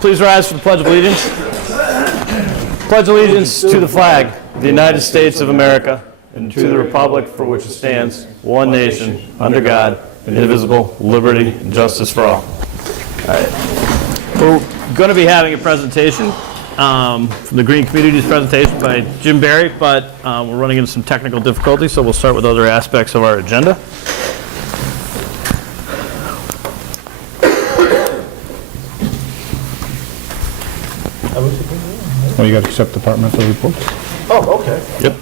Please rise for the Pledge of Allegiance. Pledge allegiance to the flag of the United States of America and to the republic for which it stands, one nation, under God, indivisible, liberty, and justice for all. All right. We're going to be having a presentation from the Green Communities presentation by Jim Barry, but we're running into some technical difficulties, so we'll start with other aspects of our agenda. Well, you got to accept departmental reports. Oh, okay. Yep.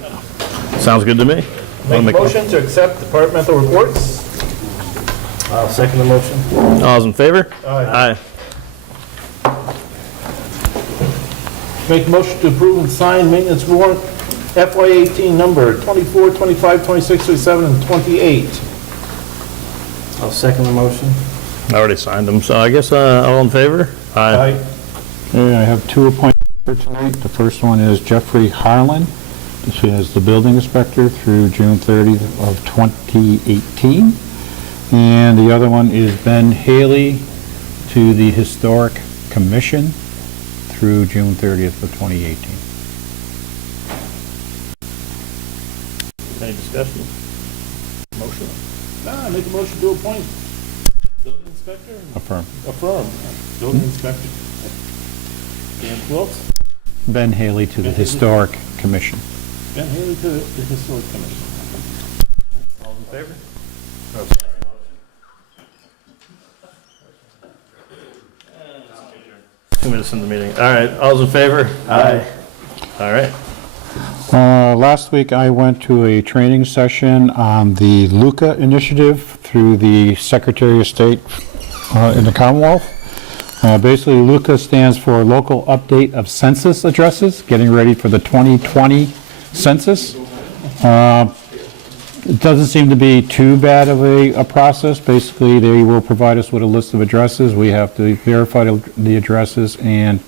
Sounds good to me. Make a motion to accept departmental reports. I'll second the motion. All those in favor? Aye. Aye. Make a motion to approve and sign maintenance warrant FY18 number 24, 25, 26, 27, and 28. I'll second the motion. I already signed them, so I guess all in favor? Aye. Okay, I have two appointments for tonight. The first one is Jeffrey Harlan. This is the building inspector through June 30th of 2018. And the other one is Ben Haley to the Historic Commission through June 30th of 2018. Any discussion? Motion? Make a motion to appoint building inspector. Affirm. Affirm. Building inspector. Dan Wilkes. Ben Haley to the Historic Commission. Ben Haley to the Historic Commission. All in favor? 2 minutes in the meeting. All right, all's in favor? Aye. All right. Last week I went to a training session on the LUCA initiative through the Secretary of State in the Commonwealth. Basically, LUCA stands for Local Update of Census Addresses, getting ready for the 2020 census. It doesn't seem to be too bad of a process. Basically, they will provide us with a list of addresses. We have to verify the addresses and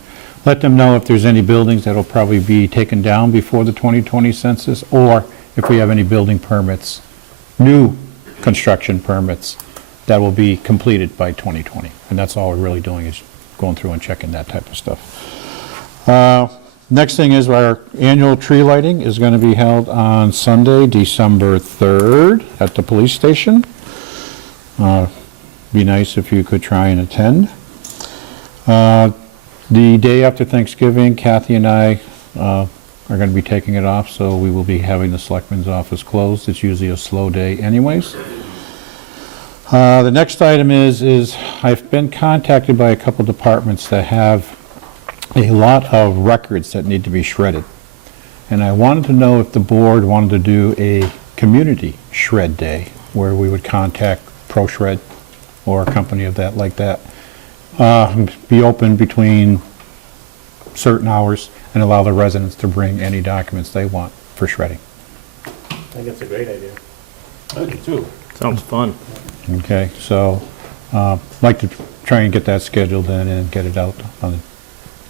let them know if there's any buildings that will probably be taken down before the 2020 census, or if we have any building permits, new construction permits, that will be completed by 2020. And that's all we're really doing, is going through and checking that type of stuff. Next thing is our annual tree lighting is going to be held on Sunday, December 3rd at the police station. Be nice if you could try and attend. The day after Thanksgiving, Kathy and I are going to be taking it off, so we will be having the selectman's office closed. It's usually a slow day anyways. The next item is I've been contacted by a couple departments that have a lot of records that need to be shredded. And I wanted to know if the board wanted to do a community shred day where we would contact ProShred or a company of that like that. Be open between certain hours and allow the residents to bring any documents they want for shredding. I think it's a great idea. I do too. Sounds fun. Okay, so I'd like to try and get that scheduled in and get it out,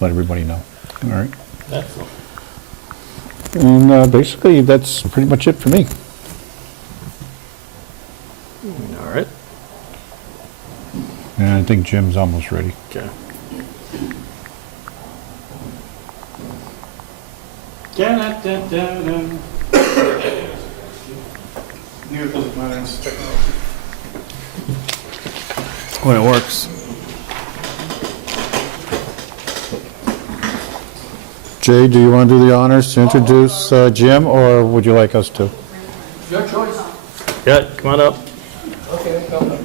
let everybody know. All right. Excellent. And basically, that's pretty much it for me. All right. And I think Jim's almost ready. Okay. When it works. Jay, do you want to do the honors to introduce Jim, or would you like us to? Your choice. Yeah, come on up. Okay, come on.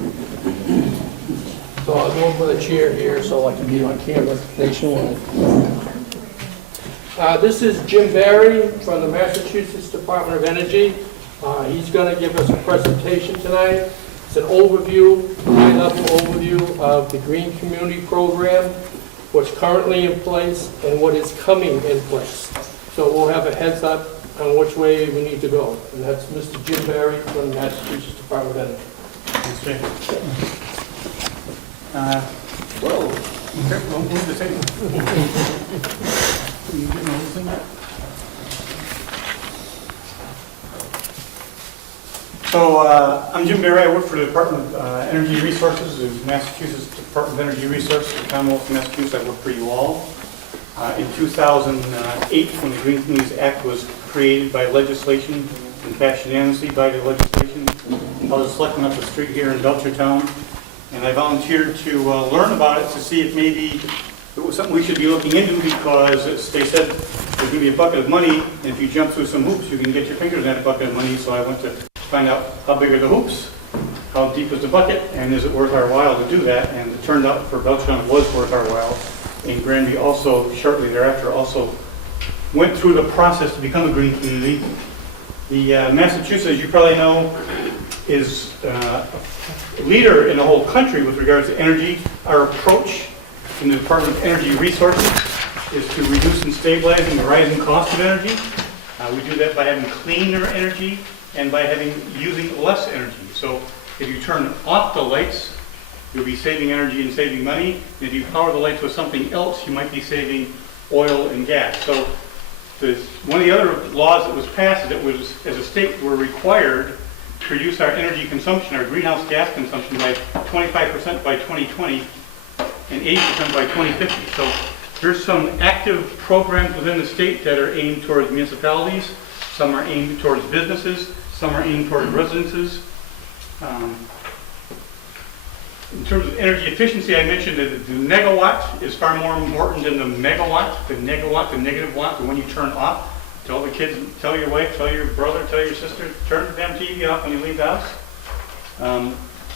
So I'll go over the chair here so I can be on camera nationwide. This is Jim Barry from the Massachusetts Department of Energy. He's going to give us a presentation tonight. It's an overview, high-level overview of the Green Community Program, what's currently in place, and what is coming in place. So we'll have a heads up on which way we need to go. And that's Mr. Jim Barry from the Massachusetts Department of Energy. Thanks, Jay. Whoa. Careful, don't move the table. Are you getting everything yet? So I'm Jim Barry. I work for the Department of Energy Resources, the Massachusetts Department of Energy Resources, the Commonwealth of Massachusetts. I work for you all. In 2008, when the Green Communities Act was created by legislation and passed unanimously by the legislation, I was a selectman up the street here in Belchertown, and I volunteered to learn about it to see if maybe it was something we should be looking into, because as they said there's going to be a bucket of money, and if you jump through some hoops, you can get your fingers in that bucket of money. So I went to find out how big are the hoops, how deep is the bucket, and is it worth our while to do that? And it turned out for Belchertown it was worth our while. And Granby also, shortly thereafter, also went through the process to become a green community. The Massachusetts, as you probably know, is a leader in the whole country with regards to energy. Our approach in the Department of Energy Resources is to reduce and stabilizing the rising cost of energy. We do that by having cleaner energy and by using less energy. So if you turn off the lights, you'll be saving energy and saving money. And if you power the lights with something else, you might be saving oil and gas. So one of the other laws that was passed is that was, as a state, we're required to reduce our energy consumption, our greenhouse gas consumption, by 25% by 2020 and 80% by 2050. So there's some active programs within the state that are aimed towards municipalities. Some are aimed towards businesses. Some are aimed towards residences. In terms of energy efficiency, I mentioned that the megawatt is far more important than the megawatt, the negative watt, the one you turn off. Tell the kids, tell your wife, tell your brother, tell your sister, turn the damn TV off when you leave the house.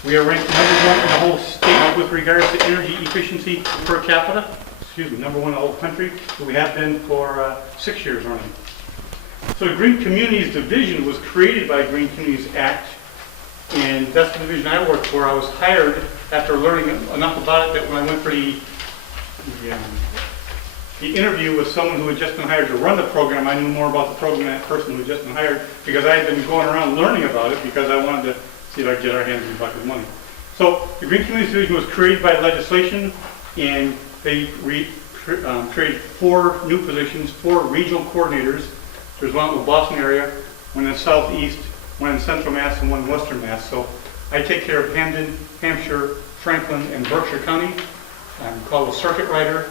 We are ranked #1 in the whole state with regards to energy efficiency per capita. Excuse me, #1 in the whole country. We have been for 6 years running. So the Green Communities Division was created by Green Communities Act, and that's the division I worked for. I was hired after learning enough about it that when I went for the interview with someone who had just been hired to run the program, I knew more about the program than that person who had just been hired, because I had been going around learning about it because I wanted to see if I could get our hands in a bucket of money. So the Green Communities Division was created by legislation, and they created 4 new positions, 4 regional coordinators. There's one in the Boston area, one in the southeast, one in central Mass, and one in western Mass. So I take care of Hamden, Hampshire, Franklin, and Berkshire County. I'm called a circuit rider.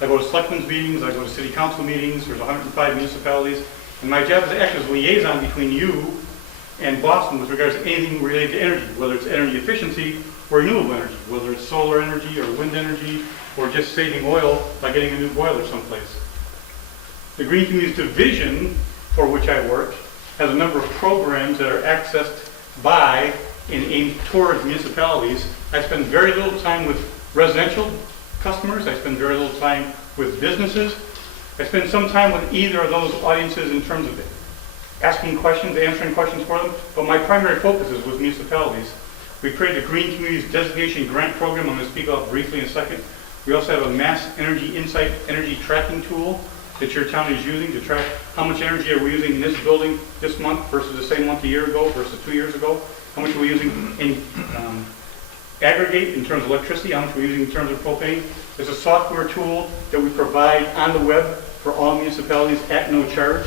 I go to selectmen's meetings, I go to city council meetings. There's 105 municipalities. And my job is to act as a liaison between you and Boston with regards to anything related to energy, whether it's energy efficiency or renewable energy, whether it's solar energy or wind energy, or just saving oil by getting a new boiler someplace. The Green Communities Division, for which I work, has a number of programs that are accessed by and aimed towards municipalities. I spend very little time with residential customers. I spend very little time with businesses. I spend some time with either of those audiences in terms of asking questions, answering questions for them, but my primary focus is with municipalities. We created a Green Communities Designation Grant Program. I'm going to speak about briefly in a second. We also have a Mass Energy Insight energy tracking tool that your town is using to track how much energy are we using in this building this month versus the same month a year ago versus 2 years ago. How much are we using in aggregate in terms of electricity, how much we're using in terms of propane. There's a software tool that we provide on the web for all municipalities at no charge.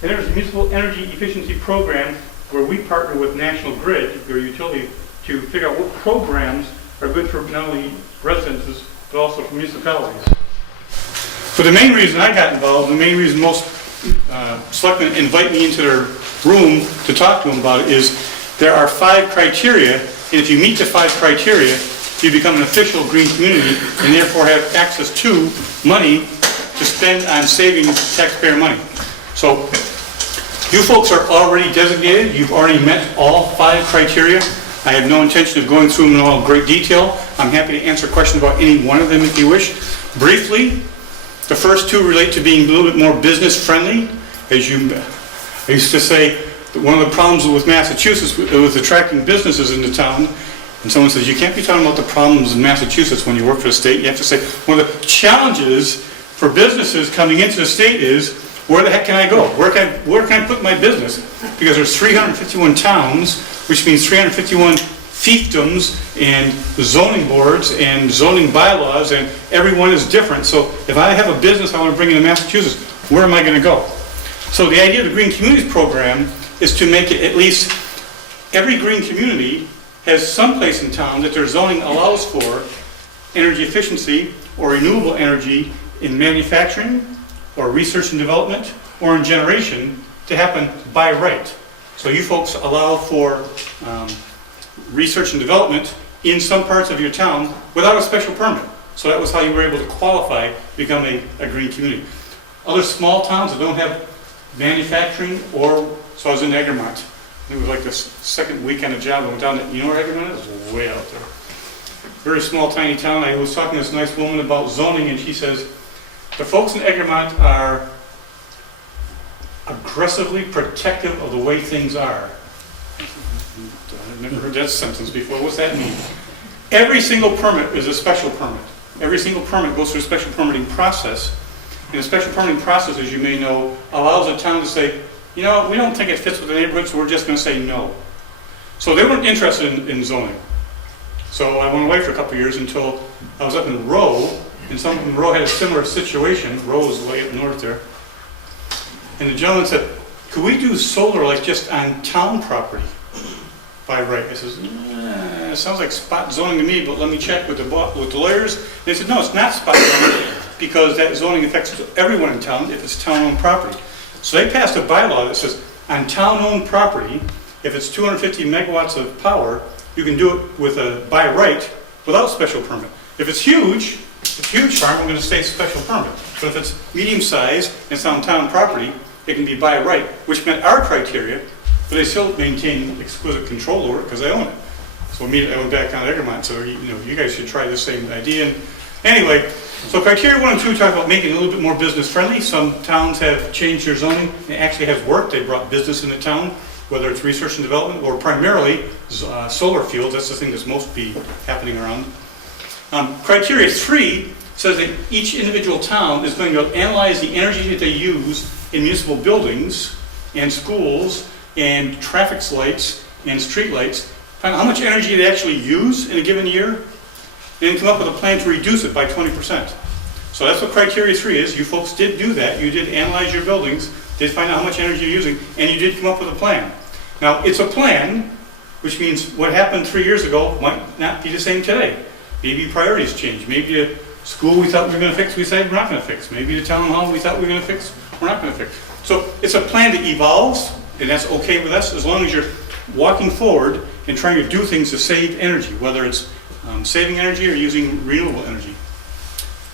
And there's a municipal energy efficiency program where we partner with National Grid, their utility, to figure out what programs are good for not only residences, but also for municipalities. So the main reason I got involved, the main reason most selectmen invite me into their room to talk to them about it is there are 5 criteria, and if you meet the 5 criteria, you become an official green community and therefore have access to money to spend on saving taxpayer money. So you folks are already designated. You've already met all 5 criteria. I have no intention of going through them in all great detail. I'm happy to answer questions about any one of them if you wish. Briefly, the first 2 relate to being a little bit more business friendly. I used to say that one of the problems with Massachusetts was attracting businesses into town. And someone says, you can't be talking about the problems in Massachusetts when you work for the state. You have to say, one of the challenges for businesses coming into the state is, where the heck can I go? Where can I put my business? Because there's 351 towns, which means 351 fiefdoms and zoning boards and zoning bylaws, and everyone is different. So if I have a business I want to bring into Massachusetts, where am I going to go? So the idea of the Green Communities Program is to make it at least every green community has some place in town that their zoning allows for energy efficiency or renewable energy in manufacturing or research and development or in generation to happen by right. So you folks allow for research and development in some parts of your town without a special permit. So that was how you were able to qualify to become a green community. Other small towns that don't have manufacturing so I was in Egremont. It was like the second weekend of job. I went down to, you know where Egremont is? It was way out there. Very small, tiny town. I was talking to this nice woman about zoning, and she says, the folks in Egremont are aggressively protective of the way things are. I've never heard that sentence before. What's that mean? Every single permit is a special permit. Every single permit goes through a special permitting process. And a special permitting process, as you may know, allows a town to say, you know, we don't think it fits with the neighborhood, so we're just going to say no. So they weren't interested in zoning. So I went away for a couple of years until I was up in Rowe, and someone in Rowe had a similar situation. Rowe is way up north there. And the gentleman said, could we do solar like just on town property by right? I says, it sounds like spot zoning to me, but let me check with the lawyers. And they said, no, it's not spot zoning because that zoning affects everyone in town if it's town-owned property. So they passed a bylaw that says on town-owned property, if it's 250 megawatts of power, you can do it with by right without special permit. If it's huge farm, I'm going to say special permit. But if it's medium size and it's on town property, it can be by right, which met our criteria, but they still maintain exquisite control over it because they own it. So immediately I went back on Egremont, so you guys should try the same idea. And anyway, so criteria 1 and 2 talk about making it a little bit more business friendly. Some towns have changed their zoning. It actually has worked. They brought business in the town, whether it's research and development or primarily solar fields. That's the thing that's most be happening around. Criteria 3 says that each individual town is going to analyze the energy that they use in municipal buildings and schools and traffic lights and street lights, find out how much energy they actually use in a given year, and come up with a plan to reduce it by 20%. So that's what criteria 3 is. You folks did do that. You did analyze your buildings, did find out how much energy you're using, and you did come up with a plan. Now, it's a plan, which means what happened 3 years ago might not be the same today. Maybe priorities change. Maybe the school we thought we were going to fix, we said we're not going to fix. Maybe the town hall we thought we were going to fix, we're not going to fix. So it's a plan that evolves, and that's okay with us as long as you're walking forward and trying to do things to save energy, whether it's saving energy or using renewable energy.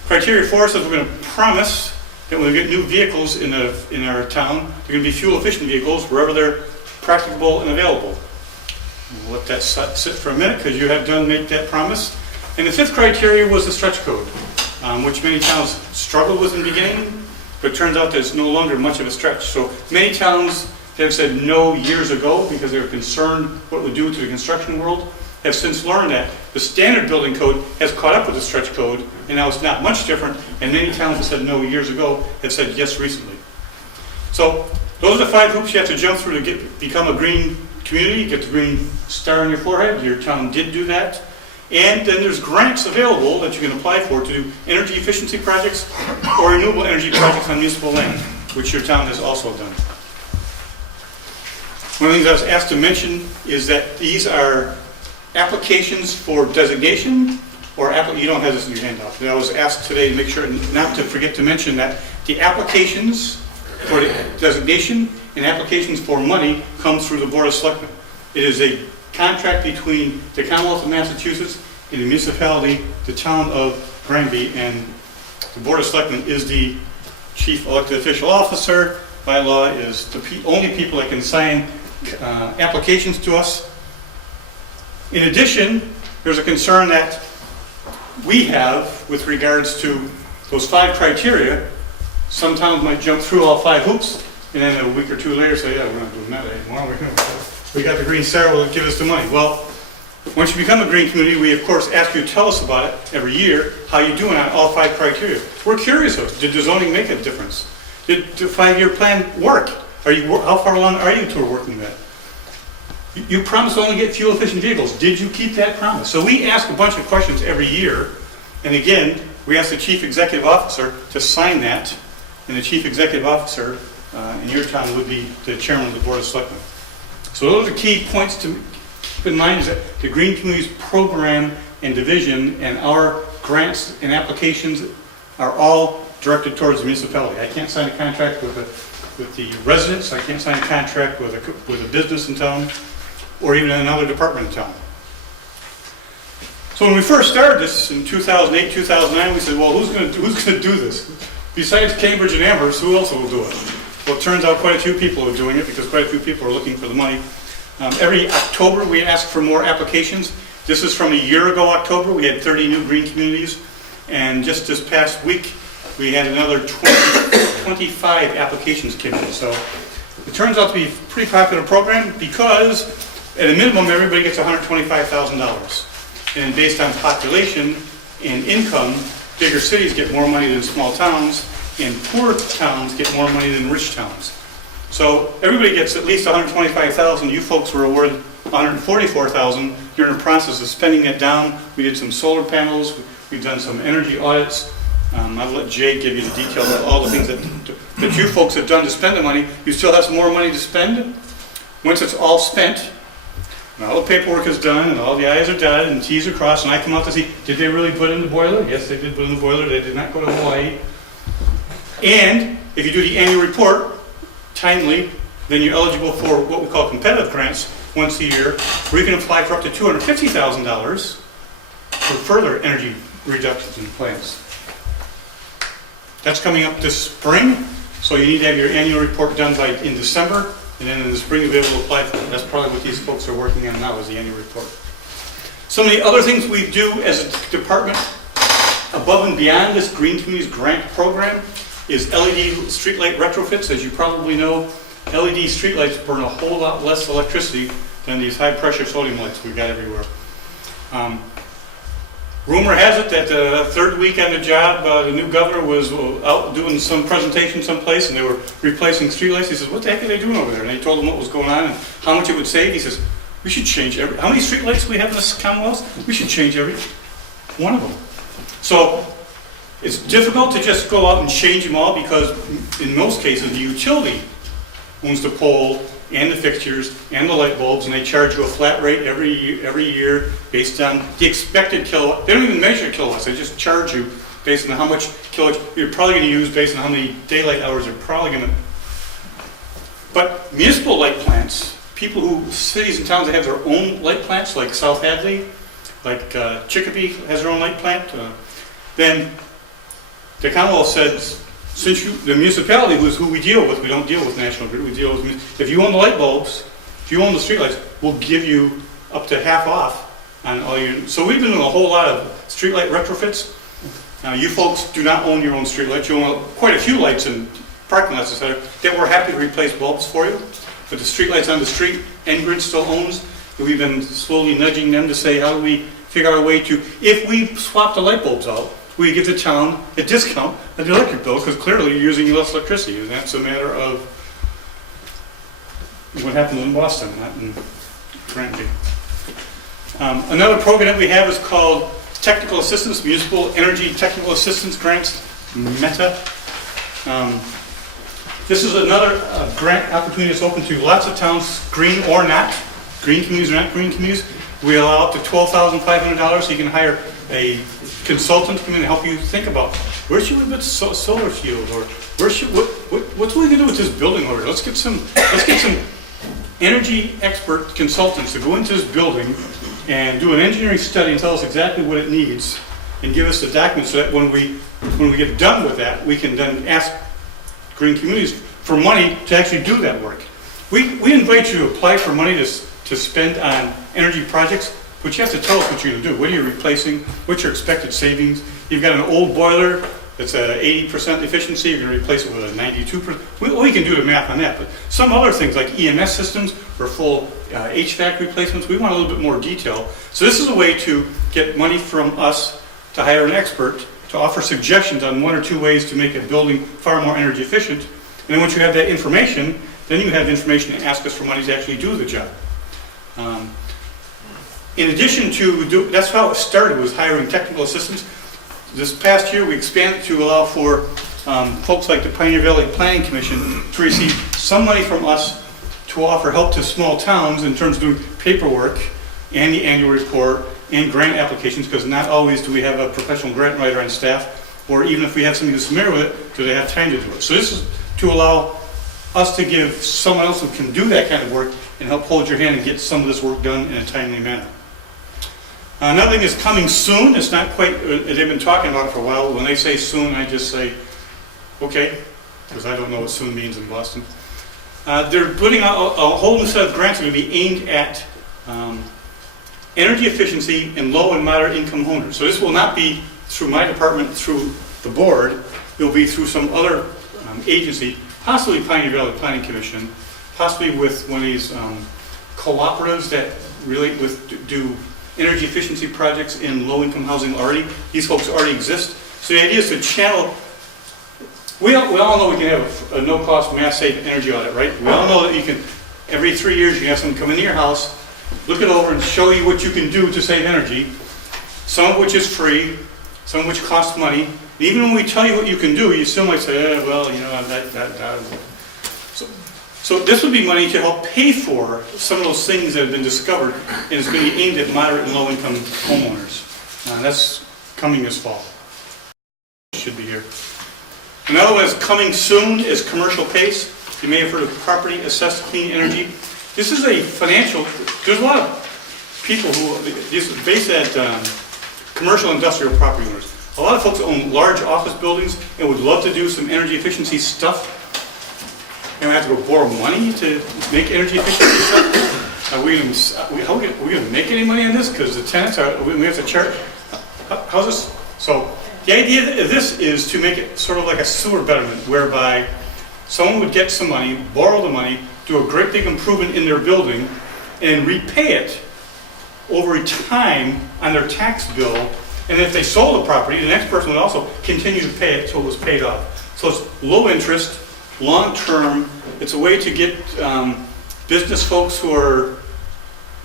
Criteria 4 says we're going to promise that when we get new vehicles in our town, they're going to be fuel-efficient vehicles wherever they're practicable and available. We'll let that sit for a minute because you have done make that promise. And the 5th criteria was the stretch code, which many towns struggled with in the beginning, but it turns out that it's no longer much of a stretch. So many towns that have said no years ago because they were concerned what it would do to the construction world have since learned that the standard building code has caught up with the stretch code, and now it's not much different, and many towns that said no years ago have said yes recently. So those are the 5 hoops you have to jump through to become a green community, get the green star on your forehead. Your town did do that. And then there's grants available that you can apply for to do energy efficiency projects or renewable energy projects on municipal land, which your town has also done. One of the things I was asked to mention is that these are applications for designation, or you don't have this in your handout. I was asked today to make sure not to forget to mention that the applications for the designation and applications for money come through the Board of Selectmen. It is a contract between the Commonwealth of Massachusetts and the municipality, the town of Granby, and the Board of Selectmen is the chief elected official officer. By law is the only people that can sign applications to us. In addition, there's a concern that we have with regards to those 5 criteria. Some towns might jump through all 5 hoops and then a week or 2 later say, yeah, we're not doing that anymore. We got the green star, will give us the money. Well, once you become a green community, we of course ask you to tell us about it every year, how you're doing on all 5 criteria. We're curious of it. Did the zoning make a difference? Did the 5-year plan work? How far along are you toward working that? You promised to only get fuel-efficient vehicles. Did you keep that promise? So we ask a bunch of questions every year, and again, we ask the Chief Executive Officer to sign that, and the Chief Executive Officer in your town would be the Chairman of the Board of Selectmen. So those are the key points to keep in mind, is that the Green Communities Program and Division and our grants and applications are all directed towards the municipality. I can't sign a contract with the residents, I can't sign a contract with a business in town, or even another department in town. So when we first started this in 2008, 2009, we said, well, who's going to do this? Besides Cambridge and Amherst, who else will do it? Well, it turns out quite a few people are doing it, because quite a few people are looking for the money. Every October, we ask for more applications. This is from a year ago, October. We had 30 new green communities, and just this past week, we had another 25 applications came in. So it turns out to be a pretty popular program, because at a minimum, everybody gets $125,000. And based on population and income, bigger cities get more money than small towns, and poor towns get more money than rich towns. So everybody gets at least $125,000. You folks were awarded $144,000. You're in the process of spending it down. We did some solar panels. We've done some energy audits. I'll let Jay give you the details of all the things that you folks have done to spend the money. You still have some more money to spend. Once it's all spent, and all the paperwork is done, and all the I's are dotted, and T's are crossed, and I come out to see, did they really put in the boiler? Yes, they did put in the boiler. They did not go to Hawaii. And if you do the annual report timely, then you're eligible for what we call competitive grants once a year, where you can apply for up to $250,000 for further energy reduction plans. That's coming up this spring, so you need to have your annual report done in December, and then in the spring you'll be able to apply for it. That's probably what these folks are working on now, is the annual report. Some of the other things we do as a department, above and beyond this Green Communities Grant Program, is LED streetlight retrofits. As you probably know, LED streetlights burn a whole lot less electricity than these high-pressure sodium lights we've got everywhere. Rumor has it that the third week on the job, the new governor was out doing some presentation someplace, and they were replacing streetlights. He says, what the heck are they doing over there? And they told him what was going on and how much it would save. He says, we should change how many streetlights we have in this Commonwealth? We should change every one of them. So it's difficult to just go out and change them all, because in most cases the utility owns the pole and the fixtures and the light bulbs, and they charge you a flat rate every year based on the expected kilowatt. They don't even measure kilowatts, they just charge you based on how much kilowatts you're probably going to use, based on how many daylight hours you're probably going to. But municipal light plants, cities and towns that have their own light plants, like South Hadley, like Chicopee has their own light plant, then the Commonwealth said, since the municipality, who we deal with, we don't deal with National Grid, we deal with, if you own the light bulbs, if you own the streetlights, we'll give you up to half off on all your, so we've been doing a whole lot of streetlight retrofits. Now, you folks do not own your own streetlights. You own quite a few lights in parking lots, etc., that we're happy to replace bulbs for you. But the streetlights on the street, N-Grid still owns, and we've been slowly nudging them to say, how do we figure out a way to, if we swap the light bulbs out, we give the town a discount on the electric bill, because clearly you're using less electricity, and that's a matter of what happens in Boston, not in Granby. Another program that we have is called Technical Assistance, Municipal Energy Technical Assistance Grants, META. This is another grant opportunity that's open to lots of towns, green or not, green communities or not green communities. We allow up to $12,500, so you can hire a consultant to come in and help you think about where should we put solar field, or what's we gonna do with this building over here? Let's get some energy expert consultants to go into this building and do an engineering study and tell us exactly what it needs, and give us the documents, so that when we get done with that, we can then ask green communities for money to actually do that work. We invite you to apply for money to spend on energy projects, but you have to tell us what you're going to do. What are you replacing? What's your expected savings? You've got an old boiler that's at 80% efficiency, you're going to replace it with a 92%. We can do the math on that, but some other things like EMS systems or full HVAC replacements, we want a little bit more detail. So this is a way to get money from us to hire an expert to offer suggestions on one or two ways to make a building far more energy efficient. And then once you have that information, then you have information to ask us for money to actually do the job. In addition to, that's how it started, was hiring technical assistants. This past year we expanded to allow for folks like the Pioneer Valley Planning Commission to receive some money from us to offer help to small towns in terms of doing paperwork and the annual report and grant applications, because not always do we have a professional grant writer on staff, or even if we have somebody who's familiar with it, do they have time to do it. So this is to allow us to give someone else who can do that kind of work and help hold your hand and get some of this work done in a timely manner. Another thing is coming soon. It's not quite, they've been talking about it for a while. When they say soon, I just say, okay, because I don't know what soon means in Boston. They're putting out a whole new set of grants that are going to be aimed at energy efficiency in low and moderate income homeowners. So this will not be through my department, through the board. It will be through some other agency, possibly Pioneer Valley Planning Commission, possibly with one of these cooperatives that really do energy efficiency projects in low-income housing already. These folks already exist. So the idea is to channel. We all know we can have a no-cost mass save energy audit, right? We all know that you can, every 3 years, you can have someone come into your house, look it over, and show you what you can do to save energy. Some of which is free, some of which costs money. And even when we tell you what you can do, you still might say, well, you know, that. So this would be money to help pay for some of those things that have been discovered, and it's going to be aimed at moderate and low-income homeowners. That's coming this fall. Should be here. Another one that's coming soon is commercial PACE. You may have heard of Property Assessed Clean Energy. This is a financial, there's a lot of people who, this is based at commercial industrial property owners. A lot of folks own large office buildings and would love to do some energy efficiency stuff. And we have to go borrow money to make energy efficiency stuff. Are we going to make any money on this? Because the tenants we have to charge. How's this? So the idea of this is to make it sort of like a sewer betterment, whereby someone would get some money, borrow the money, do a great big improvement in their building, and repay it over time on their tax bill. And if they sold the property, the next person would also continue to pay it until it was paid off. So it's low interest, long term. It's a way to get business folks who are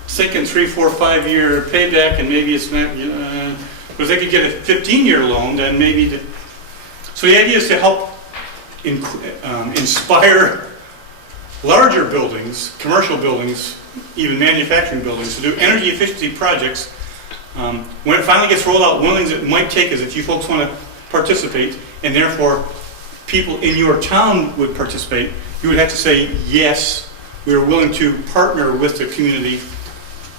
thinking 3, 4, 5 year payback, and maybe it's not, you know, because they could get a 15-year loan, then maybe. So the idea is to help inspire larger buildings, commercial buildings, even manufacturing buildings, to do energy efficiency projects. When it finally gets rolled out, one of the things it might take is if you folks want to participate, and therefore people in your town would participate, you would have to say, yes, we are willing to partner with the community,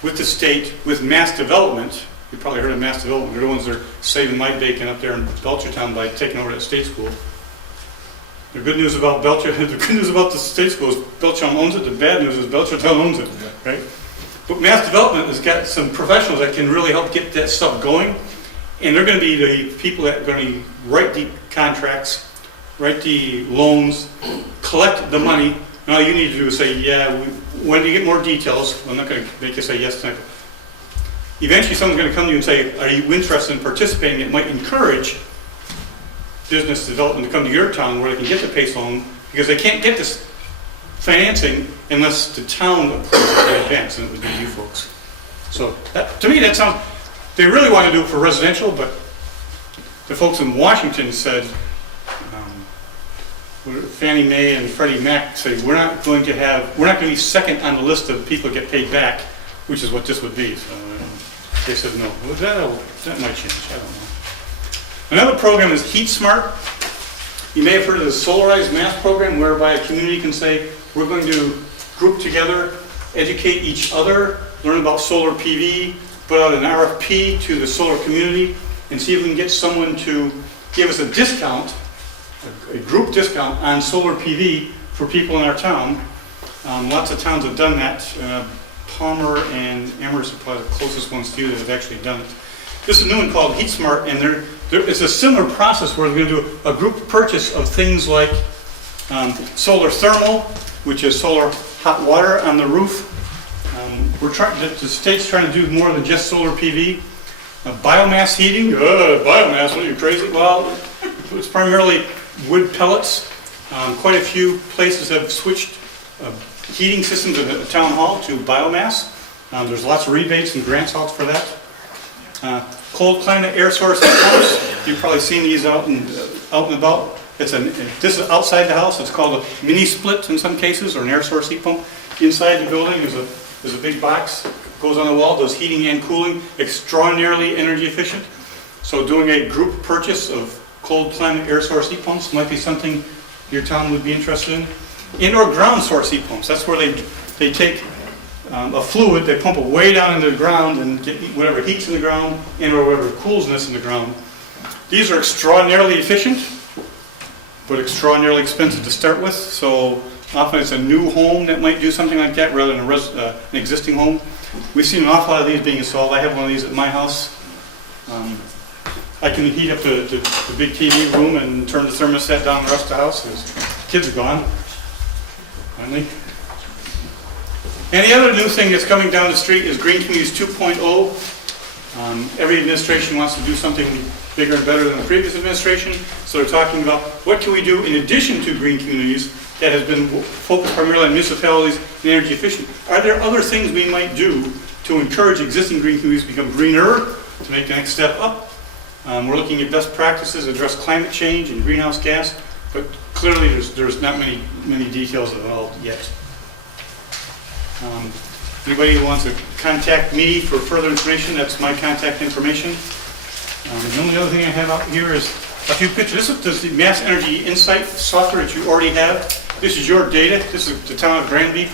with the state, with mass development. You probably heard of mass development. They're the ones that are saving my bacon up there in Belchertown by taking over that state school. The good news about the good news about the state school is Belchertown owns it. The bad news is Belchertown owns it, right? But mass development has got some professionals that can really help get that stuff going, and they're going to be the people that are going to write the contracts, write the loans, collect the money. And all you need to do is say, yeah, when you get more details, I'm not going to make you say yes tonight. Eventually someone's going to come to you and say, are you interested in participating? It might encourage business development to come to your town where they can get the PACE loan, because they can't get this financing unless the town approves it in advance, and it would be you folks. So that, to me, that sounds, they really want to do it for residential, but the folks in Washington said, Fannie Mae and Freddie Mac say, we're not going to be second on the list of people that get paid back, which is what this would be. So they said no. Well, that might change, I don't know. Another program is Heat Smart. You may have heard of the Solarized Math program, whereby a community can say, we're going to group together, educate each other, learn about solar PV, put out an RFP to the solar community, and see if we can get someone to give us a discount, a group discount on solar PV for people in our town. Lots of towns have done that. Palmer and Amherst are probably the closest ones to you that have actually done it. This is a new one called Heat Smart, and it's a similar process where we're going to do a group purchase of things like solar thermal, which is solar hot water on the roof. The state's trying to do more than just solar PV. Biomass heating, biomass, what are you crazy? Well, it's primarily wood pellets. Quite a few places have switched heating systems at the town hall to biomass. There's lots of rebates and grants out for that. Cold climate air source heat pumps. You've probably seen these out and about. This is outside the house. It's called a mini split in some cases, or an air source heat pump. Inside the building is a big box, goes on the wall, does heating and cooling, extraordinarily energy efficient. So doing a group purchase of cold climate air source heat pumps might be something your town would be interested in. And/or ground source heat pumps. That's where they take a fluid, they pump it way down into the ground and get whatever heats in the ground and/or whatever cools in the ground. These are extraordinarily efficient, but extraordinarily expensive to start with. So often it's a new home that might do something like that rather than an existing home. We've seen an awful lot of these being installed. I have one of these at my house. I can heat up the big TV room and turn the thermostat down the rest of the house because the kids are gone, finally. And the other new thing that's coming down the street is Green Communities 2.0. Every administration wants to do something bigger and better than the previous administration, so they're talking about what can we do in addition to green communities that has been focused primarily on municipalities and energy efficient. Are there other things we might do to encourage existing green communities to become greener, to make the next step up? We're looking at best practices, address climate change and greenhouse gas, but clearly there's not many details at all yet. Anybody who wants to contact me for further information, that's my contact information. The only other thing I have out here is a few pictures. This is the Mass Energy Insight software that you already have. This is your data. This is the town of Granby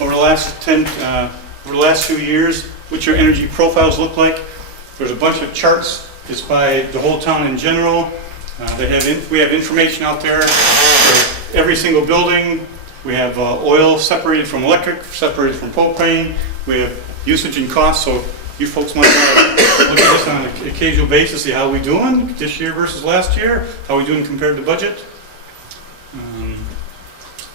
over the last few years, what your energy profiles look like. There's a bunch of charts. It's by the whole town in general. We have information out there for every single building. We have oil separated from electric, separated from propane. We have usage and cost, so you folks might want to look at this on an occasional basis, see how we're doing this year versus last year, how we're doing compared to budget.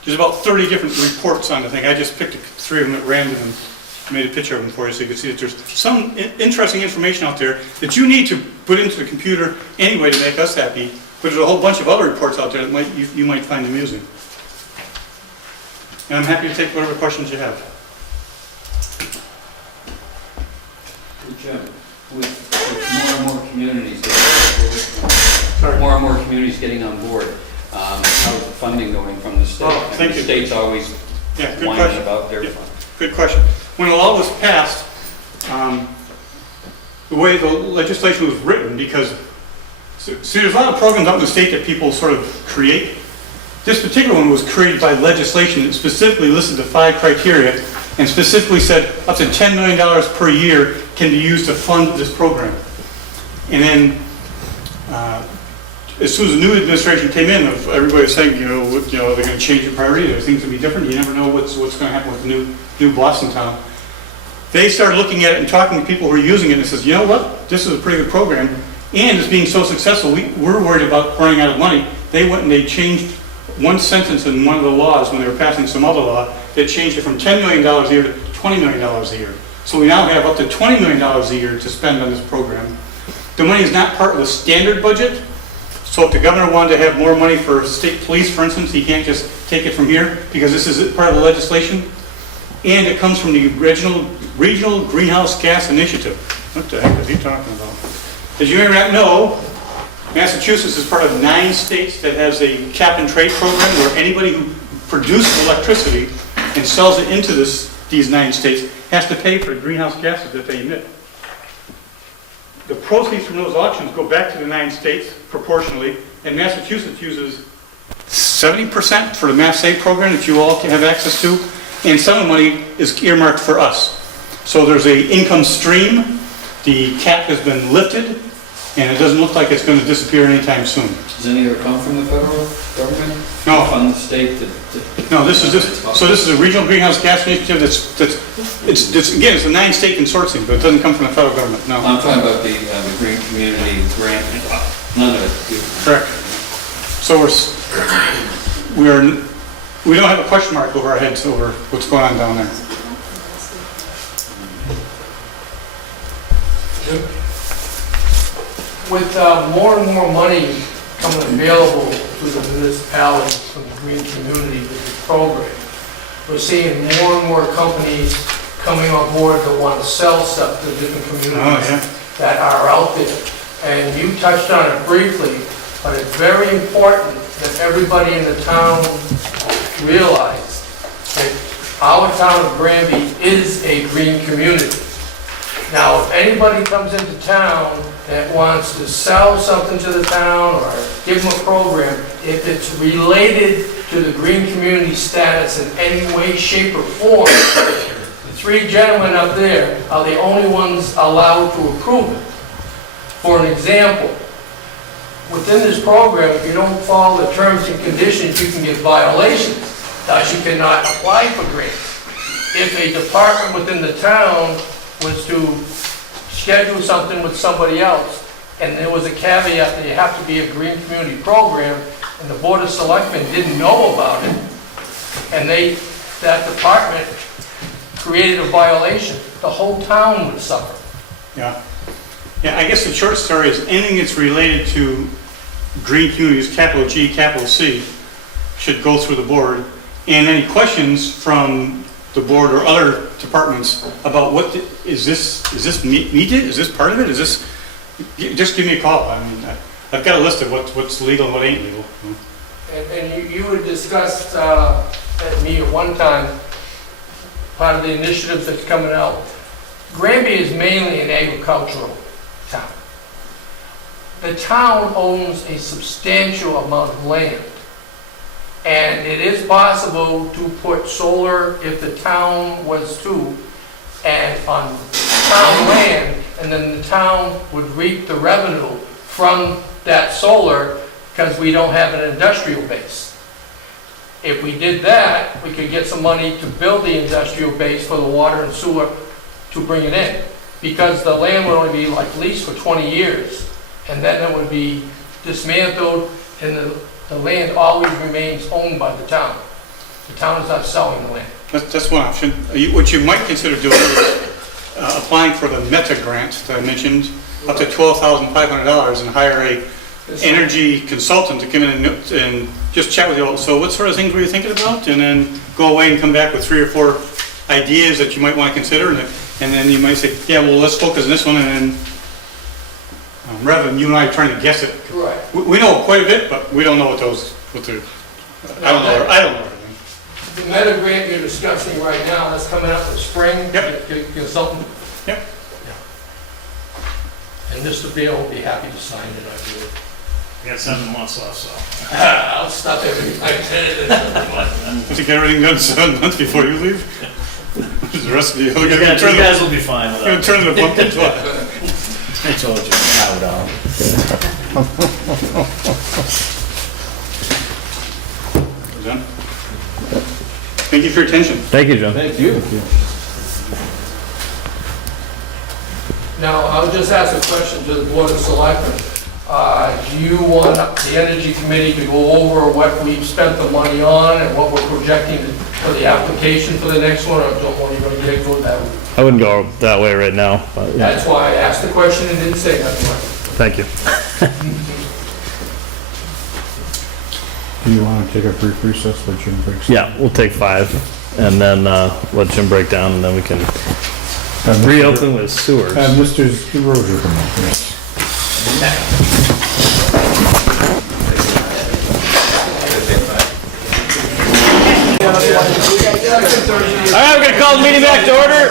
There's about 30 different reports on the thing. I just picked 3 of them at random and made a picture of them for you so you can see that there's some interesting information out there that you need to put into the computer anyway to make us happy, but there's a whole bunch of other reports out there that you might find amusing. And I'm happy to take whatever questions you have. Jim, with more and more communities getting on board, how's the funding going from the state? Oh, thank you. The state's always good whining question. about their Yeah, funds. good question. When the law was passed, the way the legislation was written, because see, there's a lot of programs out in the state that people sort of create. This particular one was created by legislation that specifically listed the 5 criteria and specifically said up to $10 million per year can be used to fund this program. And then, as soon as the new administration came in, everybody was saying, they're going to change the priority, things will be different. You never know what's going to happen with the new boss in town. They started looking at it and talking to people who are using it and says, you know what, this is a pretty good program, and it's being so successful, we're worried about running out of money. They went and they changed one sentence in one of the laws when they were passing some other law that changed it from $10 million a year to $20 million a year. So we now have up to $20 million a year to spend on this program. The money is not part of the standard budget. So if the governor wanted to have more money for state police, for instance, he can't just take it from here because this is part of the legislation. And it comes from the Regional Greenhouse Gas Initiative. What the heck is he talking about? As you may not know, Massachusetts is part of 9 states that has a cap and trade program where anybody who produces electricity and sells it into these 9 states has to pay for the greenhouse gases that they emit. The proceeds from those auctions go back to the 9 states proportionally, and Massachusetts uses 70% for the Mass Save program that you all can have access to, and some of the money is earmarked for us. So there's an income stream. The cap has been lifted, and it doesn't look like it's going to disappear anytime soon. Does any of it come from the federal government? No. Fund the state? No, this is a regional greenhouse gas initiative again, it's a 9-state consortium, but it doesn't come from the federal government, no. I'm talking about the green community grant. None of it. Correct. So we don't have a question mark over our heads over what's going on down there. With more and more money coming available to the municipality from the green community with this program, we're seeing more and more companies coming on board that want to sell stuff to different communities. Oh, yeah. that are out there. And you touched on it briefly, but it's very important that everybody in the town realize that our town of Granby is a green community. Now, if anybody comes into town that wants to sell something to the town or give them a program, if it's related to the green community status in any way, shape, or form, the three gentlemen up there are the only ones allowed to approve it. For an example, within this program, if you don't follow the terms and conditions, you can get violations. Thus, you cannot apply for grants. If a department within the town was to schedule something with somebody else, and there was a caveat that you have to be a green community program, and the Board of Selectmen didn't know about it, and that department created a violation, the whole town would suffer. Yeah. Yeah, I guess the short story is anything that's related to green communities, capital G, capital C, should go through the board. And any questions from the board or other departments about is this needed? Is this part of it? Is this, just give me a call. I mean, I've got a list of what's legal and what ain't legal. And you had discussed at me at one time, part of the initiatives that's coming out. Granby is mainly an agricultural town. The town owns a substantial amount of land. And it is possible to put solar, if the town was to, and on town land, and then the town would reap the revenue from that solar because we don't have an industrial base. If we did that, we could get some money to build the industrial base for the water and sewer to bring it in. Because the land would only be like leased for 20 years, and then it would be dismantled, and the land always remains owned by the town. The town is not selling the land. That's one option. What you might consider doing is applying for the Meta grant that I mentioned, up to $12,500, and hire a energy consultant to come in and just chat with you. So what sort of things were you thinking about? And then go away and come back with 3 or 4 ideas that you might want to consider. And then you might say, yeah, well, let's focus on this one. And then rather than you and I trying to guess it. Right. We know quite a bit, but we don't know what they're, I don't know everything. The Meta grant you're discussing right now, that's coming up in the spring. Yep. Consultant. Yep. And Mr. Beal will be happy to sign it, I believe. We got 7 months left, so. I'll stop every, I said it. To get everything done 7 months before you leave? The rest of you, You guys will be fine with you're that. gonna turn the bump into what? I told you, power down. Done? Thank you for your attention. Thank you, John. Thank you. Now, I'll just ask a question to the Board of Selectmen. Do you want the Energy Committee to go over what we've spent the money on and what we're projecting for the application for the next one, or don't want you to go that way? I wouldn't go that way right now, but yeah. That's why I asked the question and didn't say nothing. Thank you. Do you want to take a brief recess, let Jim break? Yeah, we'll take 5 and then let Jim break down, and then we can reopen with sewers. Mr. DeRozier, come on, yes. All right, we're gonna call the meeting back to order.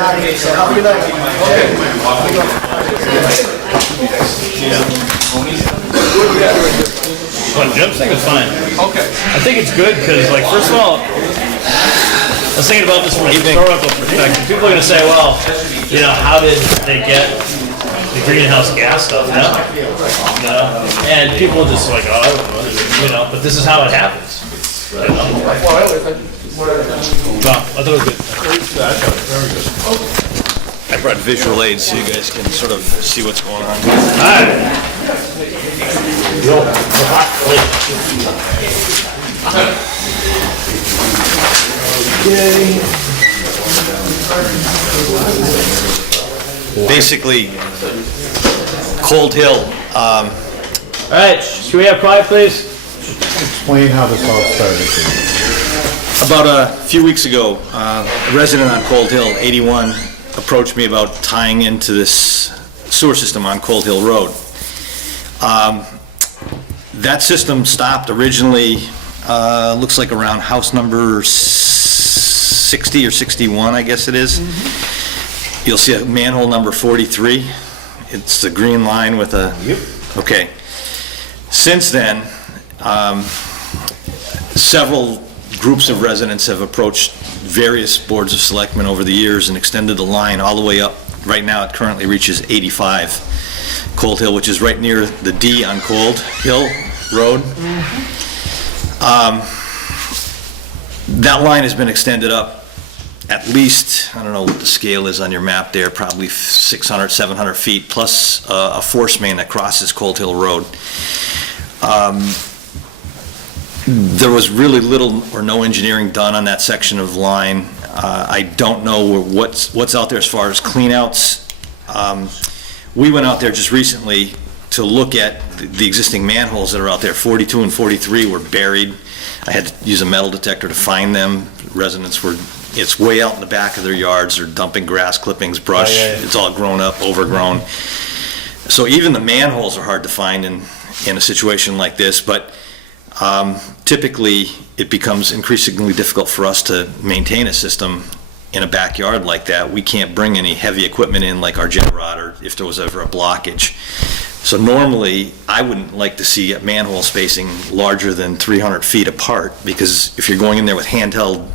What Jim's saying is fine. Okay. I think it's good because, like, first of all, I was thinking about this from a historical perspective. People are gonna say, well, you know, how did they get the greenhouse gas stuff now? You know? And people are just like, oh, I don't know, you know, but this is how it happens. You know? Well, I thought it was good. I brought visual aids so you guys can sort of see what's going on. Basically, Cold Hill. All right, should we have quiet, please? Explain how this all started. About a few weeks ago, a resident on Cold Hill, 81, approached me about tying into this sewer system on Cold Hill Road. That system stopped originally, looks like around house number 60 or 61, I guess it is. You'll see a manhole number 43. It's the green line with a... Yep. Okay. Since then, several groups of residents have approached various boards of selectmen over the years and extended the line all the way up. Right now, it currently reaches 85 Cold Hill, which is right near the D on Cold Hill Road. That line has been extended up at least, I don't know what the scale is on your map there, probably 600, 700 feet, plus a force main that crosses Cold Hill Road. There was really little or no engineering done on that section of line. I don't know what's out there as far as cleanouts. We went out there just recently to look at the existing manholes that are out there. 42 and 43 were buried. I had to use a metal detector to find them. Residents were, it's way out in the back of their yards. They're dumping grass clippings, brush. It's all grown up, overgrown. So even the manholes are hard to find in a situation like this, but typically it becomes increasingly difficult for us to maintain a system in a backyard like that. We can't bring any heavy equipment in like our jet rod or if there was ever a blockage. So normally I wouldn't like to see a manhole spacing larger than 300 feet apart, because if you're going in there with handheld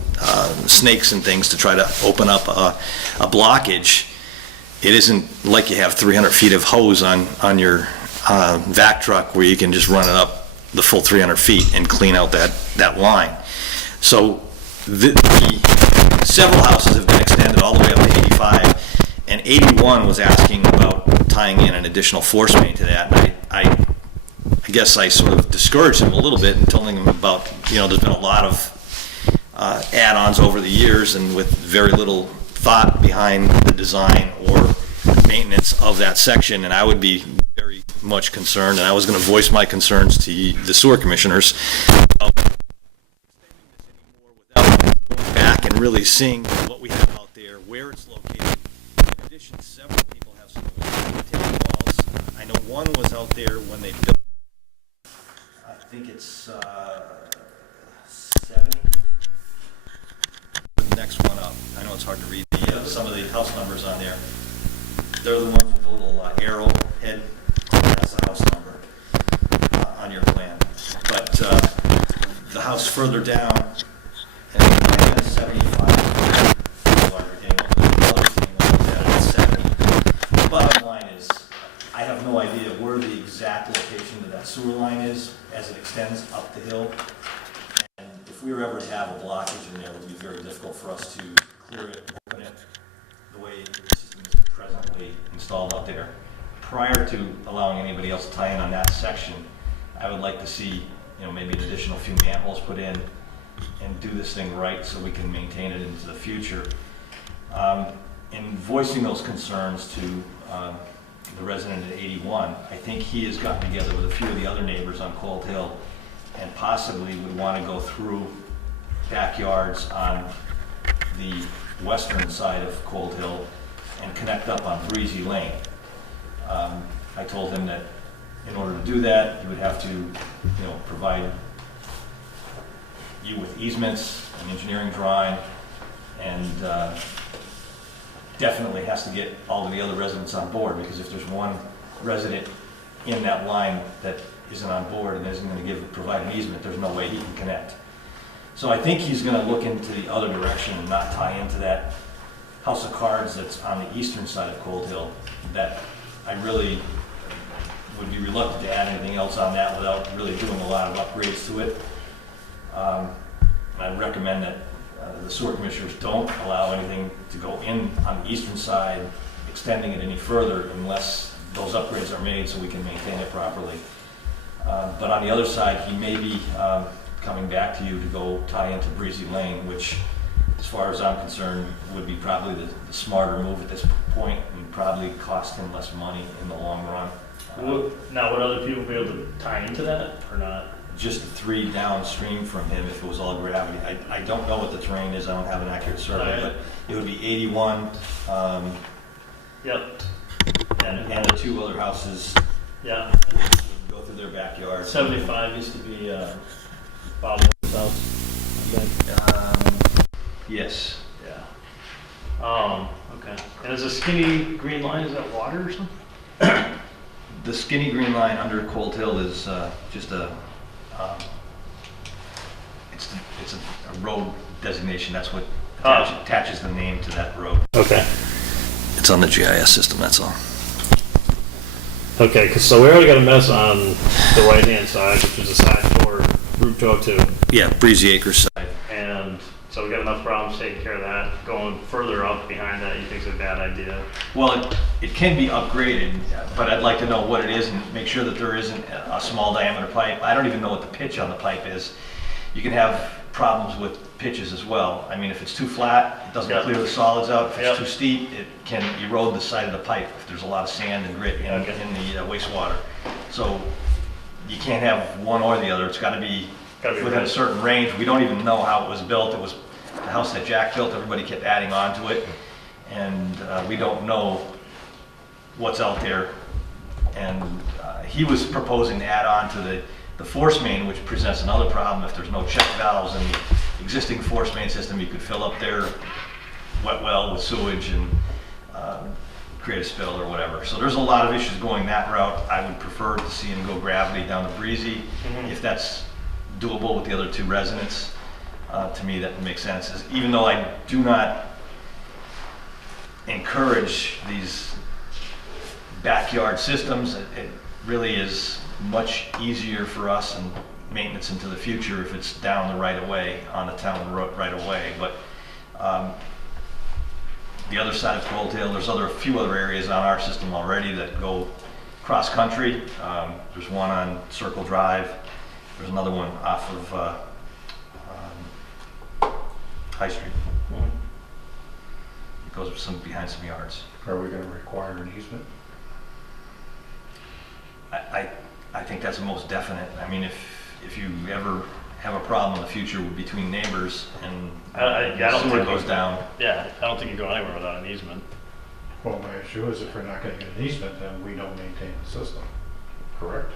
snakes and things to try to open up a blockage, it isn't like you have 300 feet of hose on your vac truck where you can just run it up the full 300 feet and clean out that line. So several houses have been extended all the way up to 85, and 81 was asking about tying in an additional force main to that. And I guess I sort of discouraged him a little bit and telling him about, there's been a lot of add-ons over the years and with very little thought behind the design or maintenance of that section, and I would be very much concerned, and I was going to voice my concerns to the sewer commissioners about extending this anymore without going back and really seeing what we have out there, where it's located. In addition, several people have some retaining walls. I know one was out there when they built, I think it's 70. The next one up. I know it's hard to read some of the house numbers on there. They're the ones with the little arrow head. That's the house number on your plan. But the house further down, and I have 75. The bottom line is, I have no idea where the exact location of that sewer line is as it extends up the hill. And if we were ever to have a blockage in there, it would be very difficult for us to clear it, open it, the way the system is presently installed out there. Prior to allowing anybody else to tie in on that section, I would like to see, maybe an additional few manholes put in and do this thing right so we can maintain it into the future. In voicing those concerns to the resident at 81, I think he has gotten together with a few of the other neighbors on Cold Hill and possibly would want to go through backyards on the western side of Cold Hill and connect up on Breezy Lane. I told him that in order to do that, you would have to, provide you with easements, an engineering drawing, and definitely has to get all of the other residents on board, because if there's one resident in that line that isn't on board and isn't going to provide an easement, there's no way he can connect. So I think he's going to look into the other direction and not tie into that house of cards that's on the eastern side of Cold Hill. That I really would be reluctant to add anything else on that without really doing a lot of upgrades to it. I recommend that the sewer commissioners don't allow anything to go in on the eastern side, extending it any further unless those upgrades are made so we can maintain it properly. But on the other side, he may be coming back to you to go tie into Breezy Lane, which, as far as I'm concerned, would be probably the smarter move at this point and probably cost him less money in the long run. Now, would other people be able to tie into that or not? Just 3 downstream from him if it was all gravity. I don't know what the terrain is, I don't have an accurate survey, but it would be 81. Yep. And the two other houses Yeah, go through their backyard. 75 used to be Bob's house, I think. Yes. Yeah. Okay. And is the skinny green line, is that water or something? The skinny green line under Cold Hill is just it's a road designation. That's what attaches the name to that road. Okay. It's on the GIS system, that's all. Okay, so we already got a mess on the right-hand side, which is the side toward Route 202. Yeah, Breezy Acres side. And so we got enough problems taking care of that. Going further up behind that, you think is a bad idea? Well, it can be upgraded, but I'd like to know what it is and make sure that there isn't a small diameter pipe. I don't even know what the pitch on the pipe is. You can have problems with pitches as well. I mean, if it's too flat, it doesn't clear the solids out. If it's too steep, it can erode the side of the pipe if there's a lot of sand and grit in the wastewater. So you can't have one or the other. It's got to be within a certain range. We don't even know how it was built. It was the house that Jack built. Everybody kept adding on to it. And we don't know what's out there. And he was proposing to add on to the force main, which presents another problem. If there's no check valves in the existing force main system, you could fill up their wet well with sewage and create a spill or whatever. So there's a lot of issues going that route. I would prefer to see him go gravity down to Breezy, if that's doable with the other two residents. To me, that makes sense. Even though I do not encourage these backyard systems, it really is much easier for us and maintenance into the future if it's down the right of way, on the town road right of way. But the other side of Cold Hill, there's a few other areas on our system already that go cross country. There's one on Circle Drive. There's another one off of High Street. It goes behind some yards. Are we going to require an easement? I think that's the most definite. I mean, if you ever have a problem in the future between neighbors and I don't sewer think goes down. Yeah, I don't think you go anywhere without an easement. Well, my issue is if we're not going to get an easement, then we don't maintain the system, correct?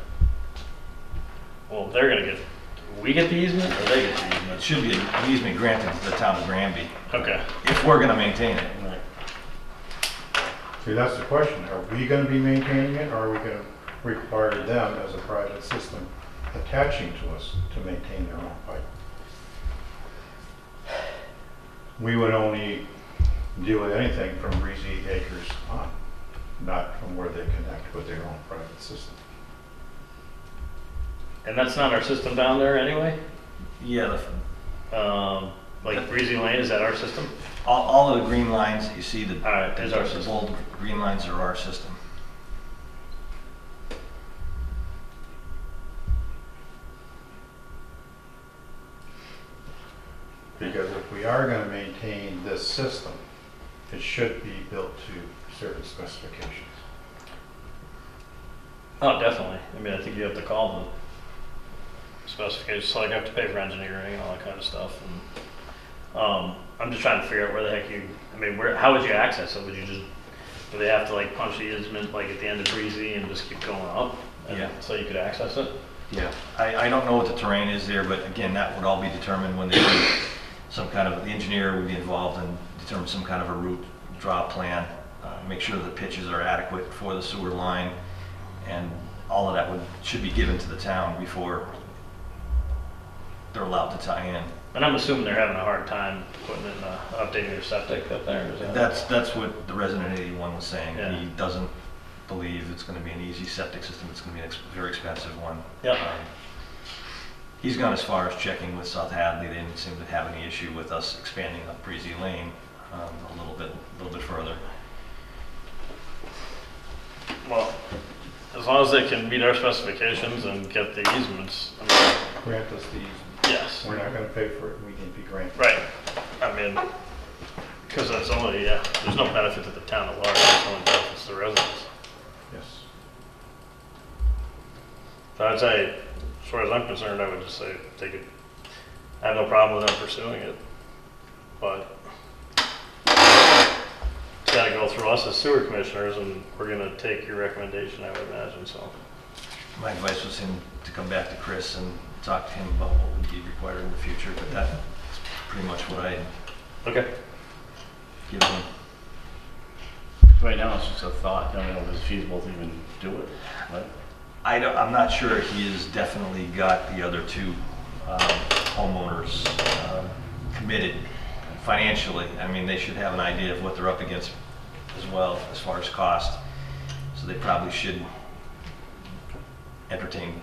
Well, they're gonna get, we get the easement or they get the It easement? should be an easement granted to the town of Granby, Okay. if we're gonna maintain it. See, that's the question. Are we going to be maintaining it, or are we going to require them as a private system attaching to us to maintain their own pipe? We would only deal with anything from Breezy Acres on, not from where they connect with their own private system. And that's not our system down there anyway? Yeah, Like Breezy Lane, is that our system? all of the green lines that you see, the Alright, is our system. bold green lines are our system. Because if we are going to maintain this system, it should be built to certain specifications. Oh, definitely. I mean, I think you have to call them specifications, so like you have to pay for engineering and all that kind of stuff. And I'm just trying to figure out where the heck how would you access it? Would you just, do they have to like punch the easement like at the end of Breezy and just keep going up? Yeah. So you could access it? Yeah, I don't know what the terrain is there, but again, that would all be determined when they do some kind of, the engineer would be involved and determine some kind of a route, draw a plan, make sure the pitches are adequate for the sewer line, and all of that should be given to the town before they're allowed to tie in. And I'm assuming they're having a hard time putting in, updating their septic up there. Is that- That's what the resident 81 was saying. Yeah. He doesn't believe it's going to be an easy septic system. It's going to be a very expensive one. Yep. He's gone as far as checking with South Hadley. They didn't seem to have any issue with us expanding up Breezy Lane a little bit further. Well, as long as they can meet our specifications and get the easements, I mean, Grant us the easement. yes. We're not going to pay for it, we can be granted. Right. I mean, because that's only, there's no benefit to the town at large, it's only benefits to the residents. Yes. So I'd say, as far as I'm concerned, I would just say they could, I have no problem with them pursuing it, but it's gotta gonna go through us as sewer commissioners, and we're gonna take your recommendation, I would imagine, so. My advice was him to come back to Chris and talk to him about what would be required in the future, but that's pretty much what I Okay. give him. Right now, it's just a thought. I don't know if it's feasible to even do it, but I'm not sure he has definitely got the other two homeowners committed financially. I mean, they should have an idea of what they're up against as well, as far as cost. So they probably should entertain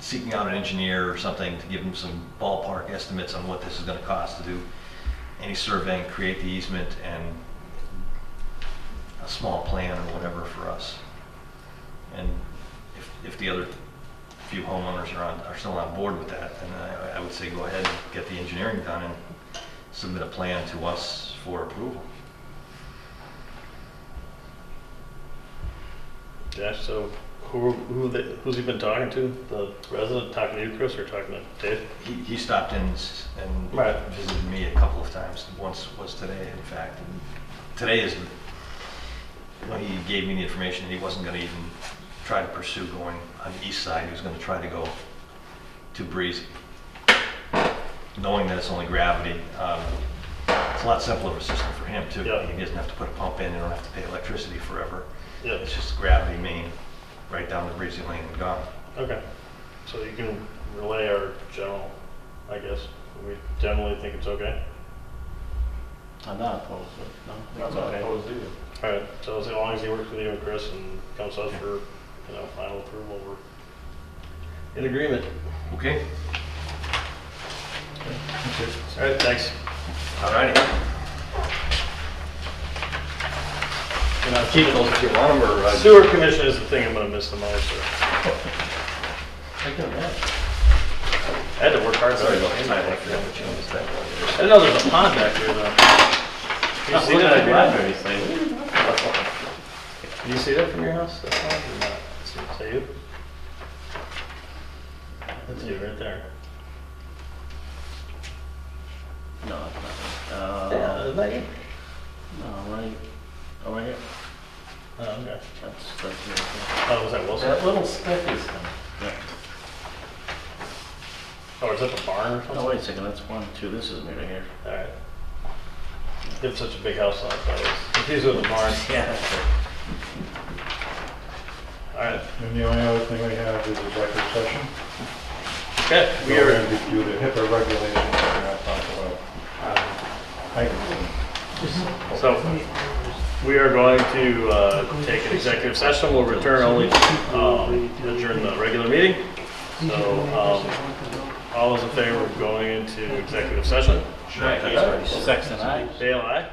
seeking out an engineer or something to give them some ballpark estimates on what this is going to cost to do any surveying, create the easement, and a small plan or whatever for us. And if the other few homeowners are still on board with that, then I would say go ahead and get the engineering done and submit a plan to us for approval. Yeah, so who's he been talking to? The resident talking to you, Chris, or talking to Dave? He stopped in and Right. visited me a couple of times. Once was today, in fact. And today is when he gave me the information. He wasn't going to even try to pursue going on the east side. He was going to try to go to Breezy, knowing that it's only gravity. It's a lot simpler of a system for him too. Yeah. He doesn't have to put a pump in. You don't have to pay electricity forever. Yeah. It's just a gravity main right down the Breezy Lane and gone. Okay. So you can relay our general, I guess. We generally think it's okay. I'm not opposed to it. No, I think I'm it's not okay. opposed either. All right. So as long as he works with you and Chris and comes to us for, final approval, we're in agreement. Okay. All right. Thanks. All righty. And I'll keep those if you want them, or sewer commission is the thing I'm gonna miss the most. I had to work hard. Sorry about the I time. I forgot what you missed that one. didn't know there's a pond back there though. You see that? Granby, so- Do you see that from your house? That pond or not? Is that you? That's you right there. No, it's not. Yeah, is that you? No, right. Oh, right here. Oh, okay. That's Oh, was that Wilson? that little speck is coming. Yeah. Oh, is that the barn or something? Oh, wait a second. That's 1, 2. This is me right here. All right. You have such a big house on it, I was confused with the barn. Yeah. All right. And the only other thing we have is executive session. Okay, we We're are, going to do the HIPAA regulations we're going to talk about. so, we are going to take an executive session. We'll return only during the regular meeting. So, all those in favor of going into executive session? Sexton, aye. Dale, aye?